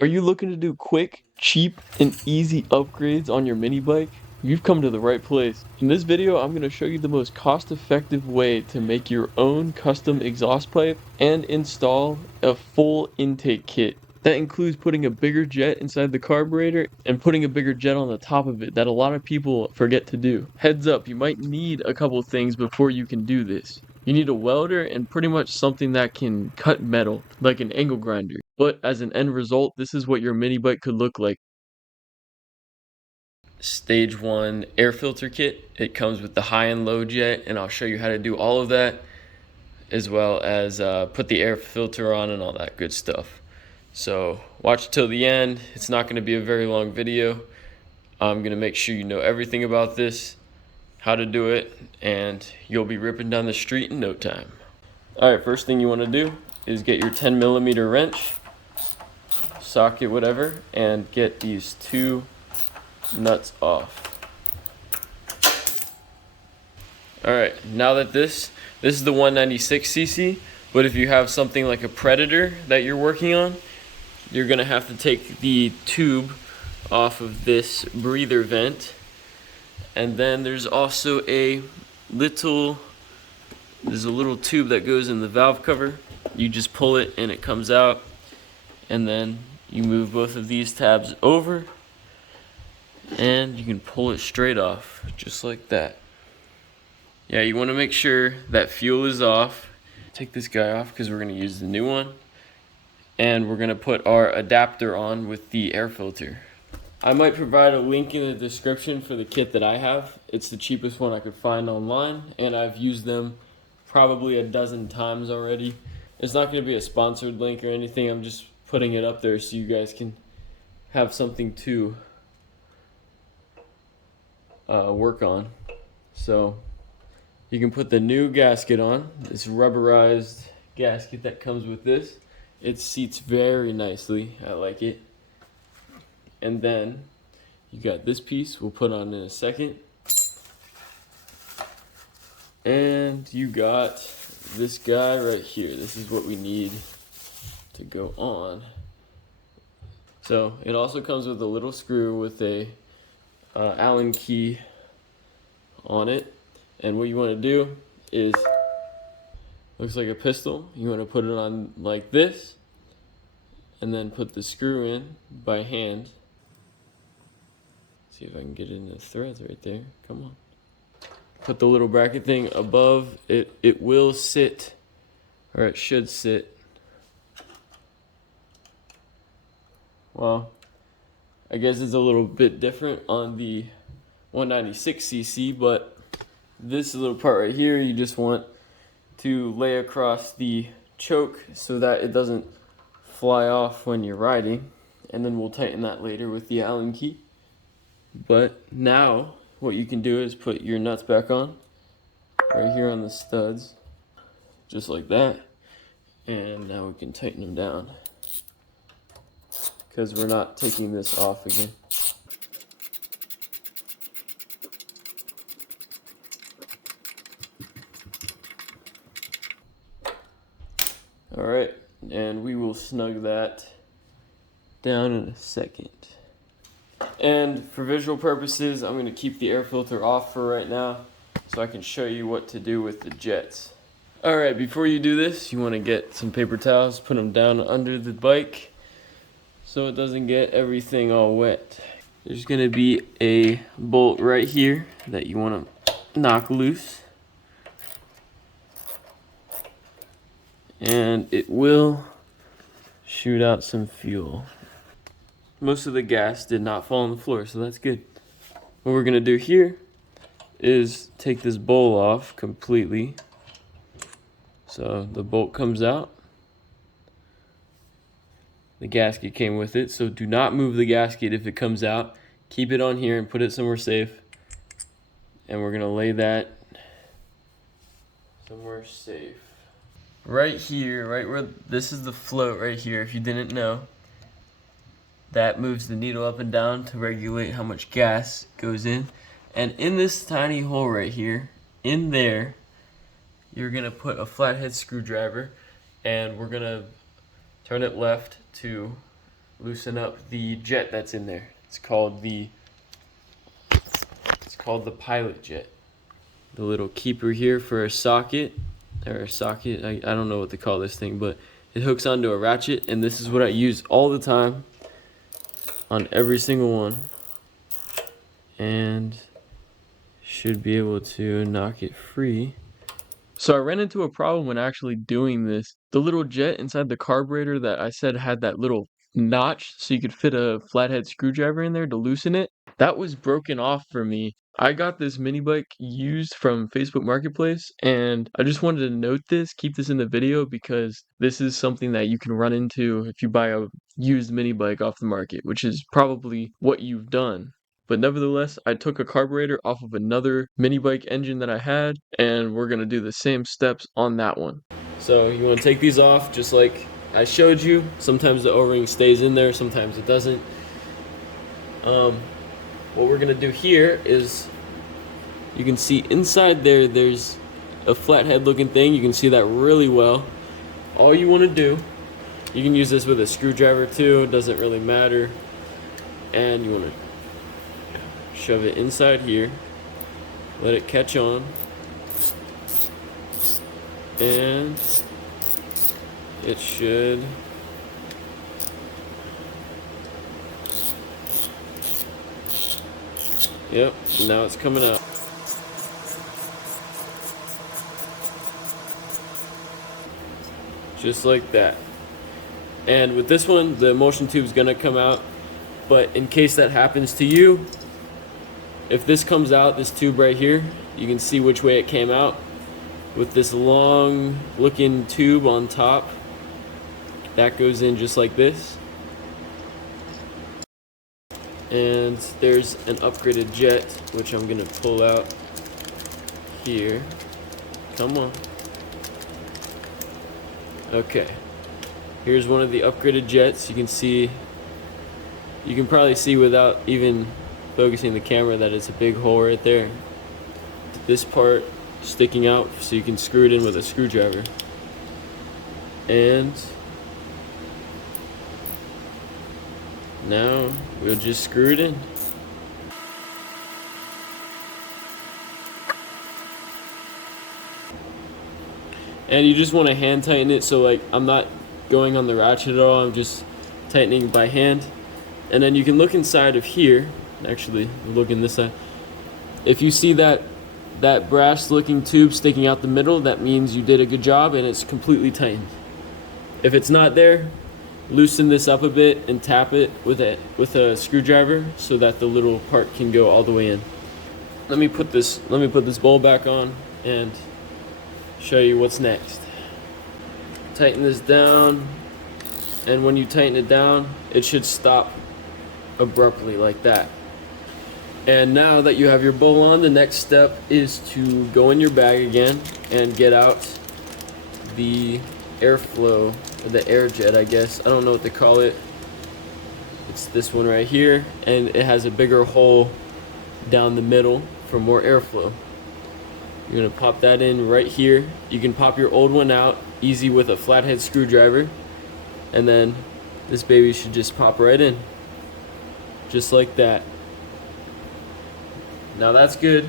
Are you looking to do quick, cheap, and easy upgrades on your mini bike? You've come to the right place. In this video, I'm going to show you the most cost-effective way to make your own custom exhaust pipe and install a full intake kit. That includes putting a bigger jet inside the carburetor and putting a bigger jet on the top of it that a lot of people forget to do. Heads up, you might need a couple things before you can do this. You need a welder and pretty much something that can cut metal, like an angle grinder. But as an end result, this is what your mini bike could look like. Stage 1 air filter kit. It comes with the high and low jet, and I'll show you how to do all of that, as well as put the air filter on and all that good stuff. So watch till the end. It's not going to be a very long video. I'm going to make sure you know everything about this, how to do it, and you'll be ripping down the street in no time. Alright, first thing you want to do is get your 10mm wrench, socket, whatever, and get these two nuts off. Alright, now that this is the 196cc, but if you have something like a Predator that you're working on, you're gonna have to take the tube off of this breather vent, and then there's also a little tube that goes in the valve cover. You just pull it and it comes out, and then you move both of these tabs over and you can pull it straight off, just like that. Yeah, you want to make sure that fuel is off. Take this guy off because we're going to use the new one, and we're going to put our adapter on with the air filter. I might provide a link in the description for the kit that I have. It's the cheapest one I could find online, and I've used them probably a dozen times already. It's not going to be a sponsored link or anything. I'm just putting it up there so you guys can have something to work on. So you can put the new gasket on, this rubberized gasket that comes with this. It seats very nicely. I like it. And then you got this piece we'll put on in a second. And you got this guy right here. This is what we need to go on. So it also comes with a little screw with a Allen key on it. And what you want to do is, looks like a pistol. You want to put it on like this, and then put the screw in by hand. See if I can get it in the threads right there. Come on. Put the little bracket thing above it. It will sit, or it should sit. Well, I guess it's a little bit different on the 196cc, but this little part right here, you just want to lay across the choke so that it doesn't fly off when you're riding, and then we'll tighten that later with the Allen key. But now what you can do is put your nuts back on right here on the studs, just like that, and now we can tighten them down because we're not taking this off again. Alright, and we will snug that down in a second. And for visual purposes, I'm going to keep the air filter off for right now so I can show you what to do with the jets. Alright, before you do this, you want to get some paper towels, put them down under the bike so it doesn't get everything all wet. There's going to be a bolt right here that you want to knock loose, and it will shoot out some fuel. Most of the gas did not fall on the floor, so that's good. What we're gonna do here is take this bowl off completely. So the bolt comes out. The gasket came with it, so do not move the gasket if it comes out. Keep it on here and put it somewhere safe. And we're gonna lay that somewhere safe. Right here, right where this is the float right here, if you didn't know. That moves the needle up and down to regulate how much gas goes in. And in this tiny hole right here, in there, you're gonna put a flathead screwdriver, and we're gonna turn it left to loosen up the jet that's in there. It's called the pilot jet. The little keeper here for a socket, I don't know what to call this thing, but it hooks onto a ratchet, and this is what I use all the time on every single one, and should be able to knock it free. So I ran into a problem when actually doing this. The little jet inside the carburetor that I said had that little notch so you could fit a flathead screwdriver in there to loosen it, that was broken off for me. I got this mini bike used from Facebook Marketplace, and I just wanted to note this, keep this in the video, because this is something that you can run into if you buy a used mini bike off the market, which is probably what you've done. But nevertheless, I took a carburetor off of another mini bike engine that I had, and we're gonna do the same steps on that one. So you wanna take these off just like I showed you. Sometimes the O-ring stays in there, sometimes it doesn't. What we're gonna do here is, you can see inside there's a flathead looking thing. You can see that really well. All you wanna do, you can use this with a screwdriver too, it doesn't really matter. And you wanna shove it inside here, let it catch on, and it should yep, now it's coming out. Just like that. And with this one, the motion tube is gonna come out, but in case that happens to you, if this comes out, this tube right here, you can see which way it came out with this long looking tube on top. That goes in just like this. And there's an upgraded jet, which I'm gonna pull out here. Come on. Okay. Here's one of the upgraded jets. You can probably see without even focusing the camera that it's a big hole right there. This part sticking out so you can screw it in with a screwdriver. And now we'll just screw it in. And you just want to hand tighten it, so like I'm not going on the ratchet at all, I'm just tightening by hand. And then you can look inside of here. Actually, look in this side. If you see that brass looking tube sticking out the middle, that means you did a good job and it's completely tightened. If it's not there, loosen this up a bit and tap it with a screwdriver so that the little part can go all the way in. Let me put this bowl back on and show you what's next. Tighten this down, and when you tighten it down, it should stop abruptly like that. And now that you have your bowl on, the next step is to go in your bag again and get out the airflow, or the air jet, I guess. I don't know what to call it. It's this one right here, and it has a bigger hole down the middle for more airflow. You're gonna pop that in right here. You can pop your old one out easy with a flathead screwdriver, and then this baby should just pop right in, just like that. Now that's good.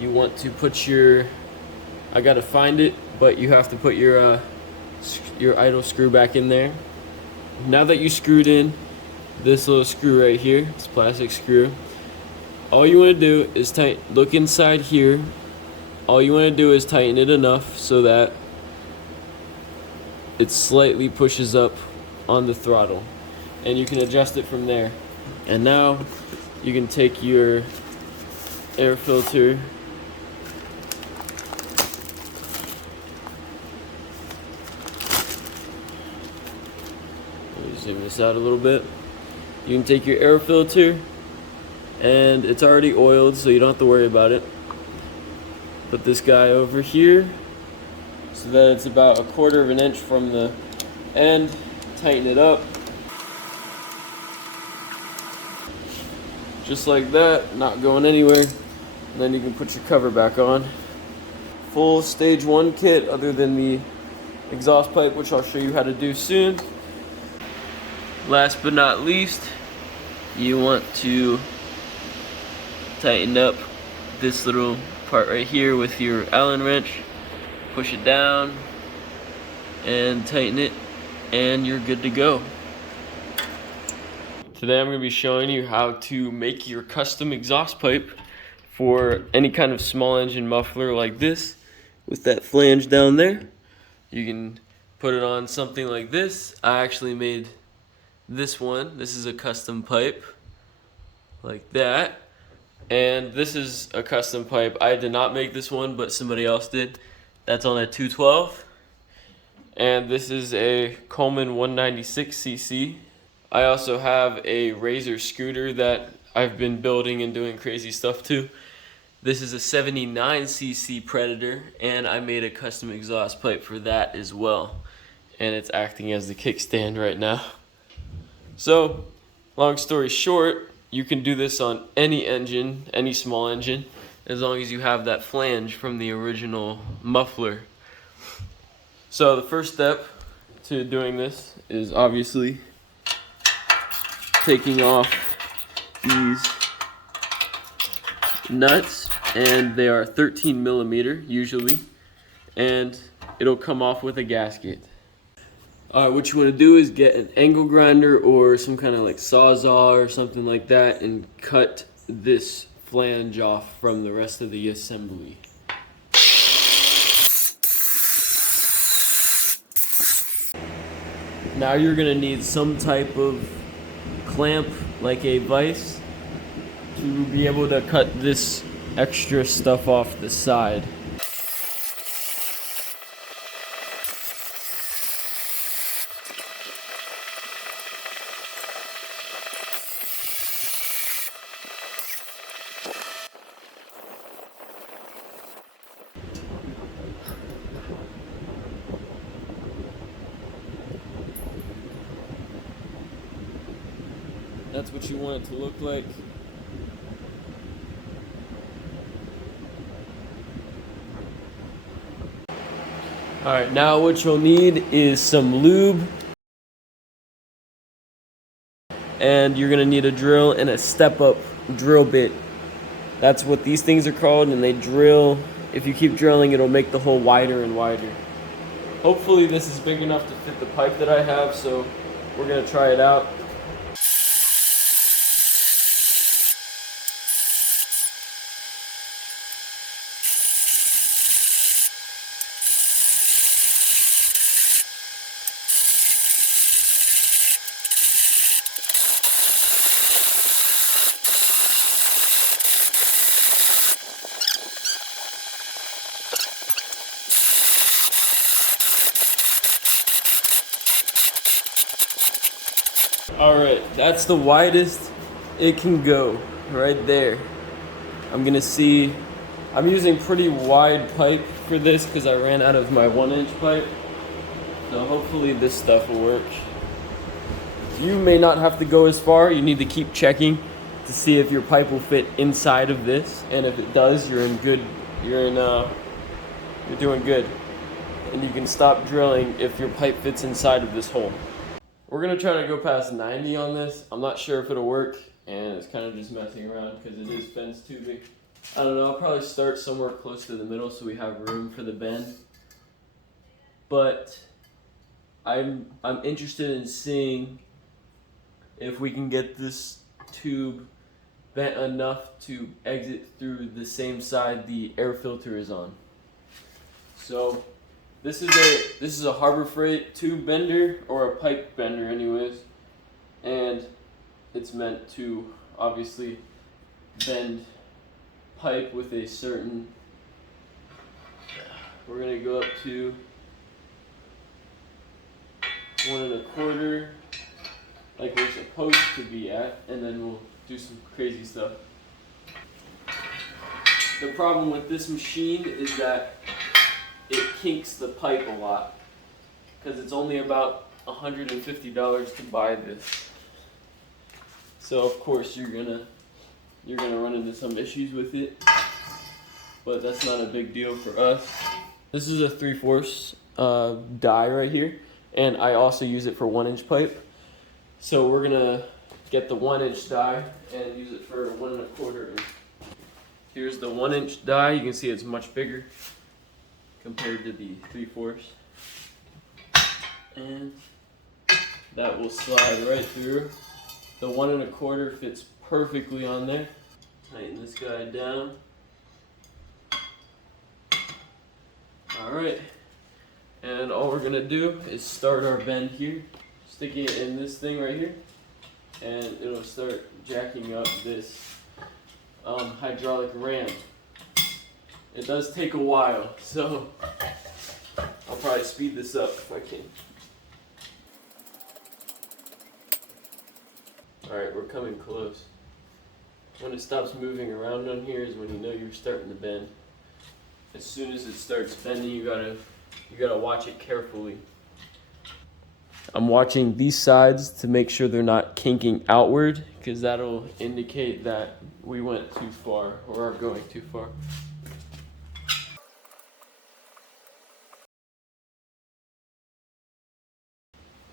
You want to put your, I gotta find it, but you have to put your idle screw back in there. Now that you screwed in this little screw right here, this plastic screw, all you want to do is look inside here. All you want to do is tighten it enough so that it slightly pushes up on the throttle, and you can adjust it from there. And now you can take your air filter, let me zoom this out a little bit. You can take your air filter, and it's already oiled, so you don't have to worry about it. Put this guy over here so that it's about 1/4 of an inch from the end. Tighten it up. Just like that, not going anywhere. And then you can put your cover back on. Full stage 1 kit other than the exhaust pipe, which I'll show you how to do soon. Last but not least, you want to tighten up this little part right here with your Allen wrench. Push it down and tighten it, and you're good to go. Today I'm going to be showing you how to make your custom exhaust pipe for any kind of small engine muffler like this with that flange down there. You can put it on something like this. I actually made this one. This is a custom pipe like that. And this is a custom pipe. I did not make this one, but somebody else did. That's on a 212. And this is a Coleman 196cc. I also have a Razor scooter that I've been building and doing crazy stuff to. This is a 79cc Predator, and I made a custom exhaust pipe for that as well. And it's acting as the kickstand right now. So, long story short, you can do this on any engine, any small engine, as long as you have that flange from the original muffler. So the first step to doing this is obviously taking off these nuts, and they are 13 millimeter usually, and it'll come off with a gasket. Alright, what you want to do is get an angle grinder or some kind of like sawzall or something like that and cut this flange off from the rest of the assembly. Now you're going to need some type of clamp, like a vise, to be able to cut this extra stuff off the side. That's what you want it to look like. Alright, now what you'll need is some lube. And you're going to need a drill and a step-up drill bit. That's what these things are called, and they drill. If you keep drilling, it'll make the hole wider and wider. Hopefully this is big enough to fit the pipe that I have, so we're going to try it out. Alright, that's the widest it can go, right there. I'm using pretty wide pipe for this because I ran out of my 1-inch pipe. So hopefully this stuff will work. You may not have to go as far. You need to keep checking to see if your pipe will fit inside of this. And if it does, you're doing good. And you can stop drilling if your pipe fits inside of this hole. We're gonna try to go past 90 on this. I'm not sure if it'll work, and it's kind of just messing around because it is fence tubing. I don't know, I'll probably start somewhere close to the middle so we have room for the bend. But I'm interested in seeing if we can get this tube bent enough to exit through the same side the air filter is on. So this is a Harbor Freight tube bender, or a pipe bender anyways, and it's meant to obviously bend pipe with a certain, we're going to go up to 1 1/4, like we're supposed to be at, and then we'll do some crazy stuff. The problem with this machine is that it kinks the pipe a lot because it's only about $150 to buy this. So of course you're gonna run into some issues with it, but that's not a big deal for us. This is a 3/4 die right here, and I also use it for 1-inch pipe. So we're gonna get the 1-inch die and use it for 1 1/4 inch. Here's the 1-inch die. You can see it's much bigger compared to the 3/4. And that will slide right through. The 1 1/4 fits perfectly on there. Tighten this guy down. Alright, and all we're gonna do is start our bend here, sticking it in this thing right here, and it'll start jacking up this hydraulic ram. It does take a while, so I'll probably speed this up if I can. Alright, we're coming close. When it stops moving around on here is when you know you're starting to bend. As soon as it starts bending, you gotta watch it carefully. I'm watching these sides to make sure they're not kinking outward, because that'll indicate that we went too far or are going too far.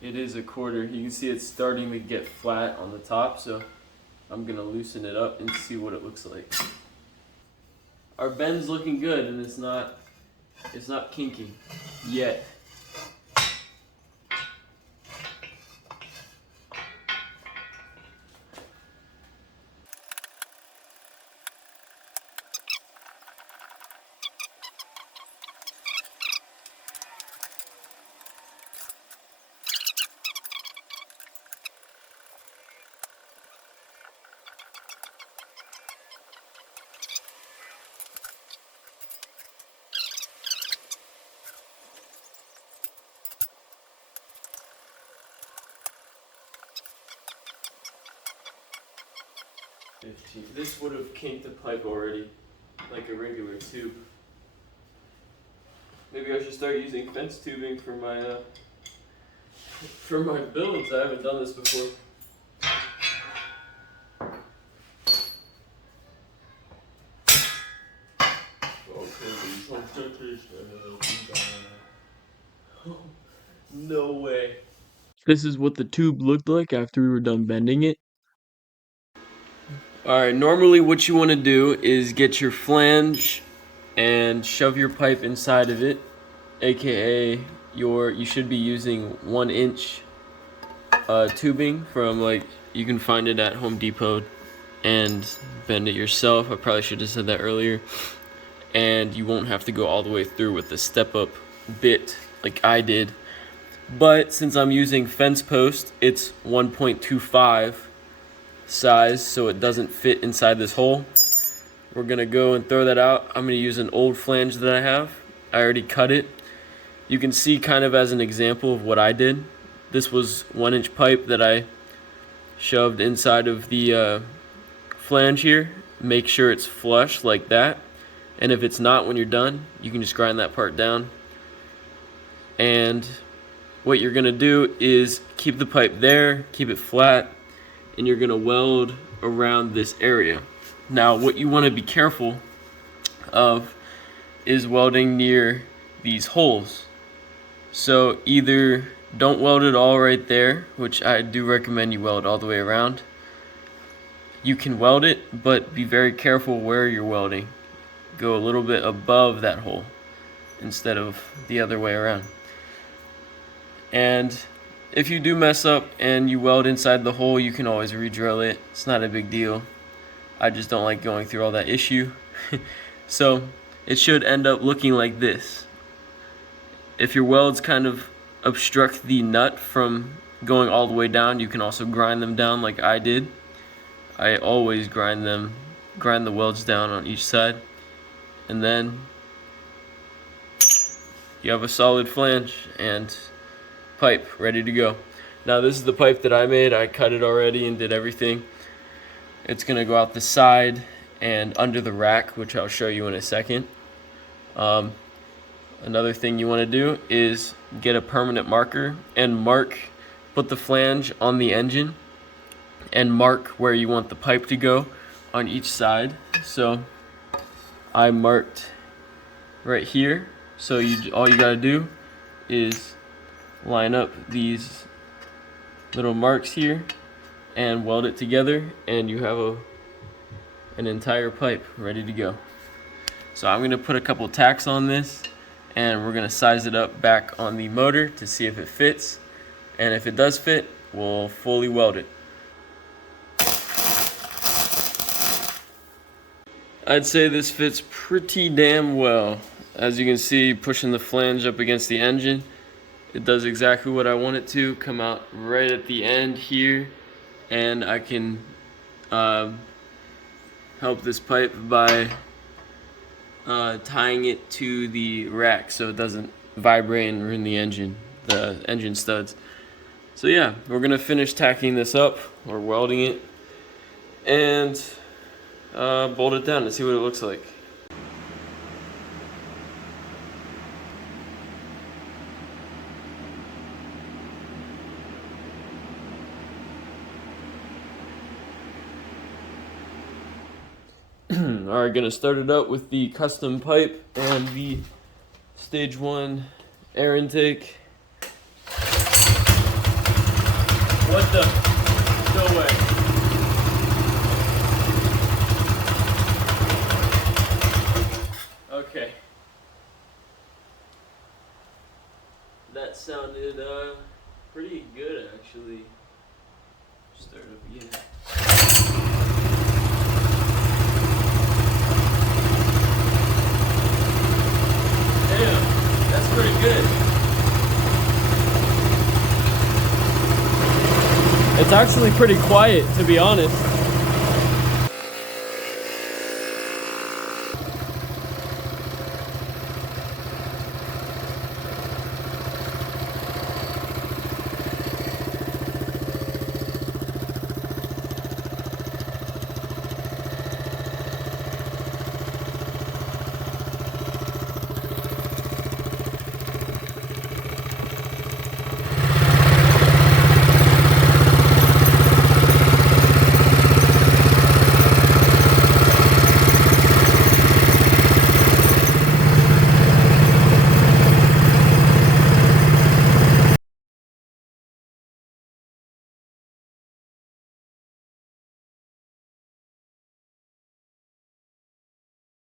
It is a 1/4. You can see it's starting to get flat on the top, so I'm gonna loosen it up and see what it looks like. Our bend's looking good, and it's not kinking yet. This would have kinked the pipe already, like a regular tube. Maybe I should start using fence tubing for my builds. I haven't done this before. No way. This is what the tube looked like after we were done bending it. Alright, normally what you want to do is get your flange and shove your pipe inside of it, aka you should be using 1-inch tubing from, like, you can find it at Home Depot and bend it yourself. I probably should have said that earlier. And you won't have to go all the way through with the step up bit like I did. But since I'm using fence post, it's 1.25 size, so it doesn't fit inside this hole. We're gonna go and throw that out. I'm gonna use an old flange that I have. I already cut it. You can see kind of as an example of what I did. This was 1-inch pipe that I shoved inside of the flange here. Make sure it's flush like that. And if it's not, when you're done, you can just grind that part down. And what you're gonna do is keep the pipe there, keep it flat, and you're gonna weld around this area. Now, what you wanna be careful of is welding near these holes. So either don't weld it all right there, which I do recommend you weld all the way around. You can weld it, but be very careful where you're welding. Go a little bit above that hole instead of the other way around. And if you do mess up and you weld inside the hole, you can always re-drill it. It's not a big deal. I just don't like going through all that issue. So it should end up looking like this. If your welds kind of obstruct the nut from going all the way down, you can also grind them down like I did. I always grind the welds down on each side, and then you have a solid flange and pipe ready to go. Now this is the pipe that I made. I cut it already and did everything. It's gonna go out the side and under the rack, which I'll show you in a second. Another thing you want to do is get a permanent marker and put the flange on the engine and mark where you want the pipe to go on each side. So I marked right here. So all you gotta do is line up these little marks here and weld it together, and you have an entire pipe ready to go. So I'm gonna put a couple tacks on this, and we're gonna size it up back on the motor to see if it fits, and if it does fit, we'll fully weld it. I'd say this fits pretty damn well. As you can see, pushing the flange up against the engine, it does exactly what I want it to, come out right at the end here, and I can help this pipe by tying it to the rack so it doesn't vibrate and ruin the engine studs. So yeah, we're gonna finish tacking this up or welding it and bolt it down to see what it looks like. Alright, gonna start it out with the custom pipe and the stage 1 air intake. What the? No way. Okay. That sounded pretty good actually. Start up again. Damn, that's pretty good. It's actually pretty quiet, to be honest.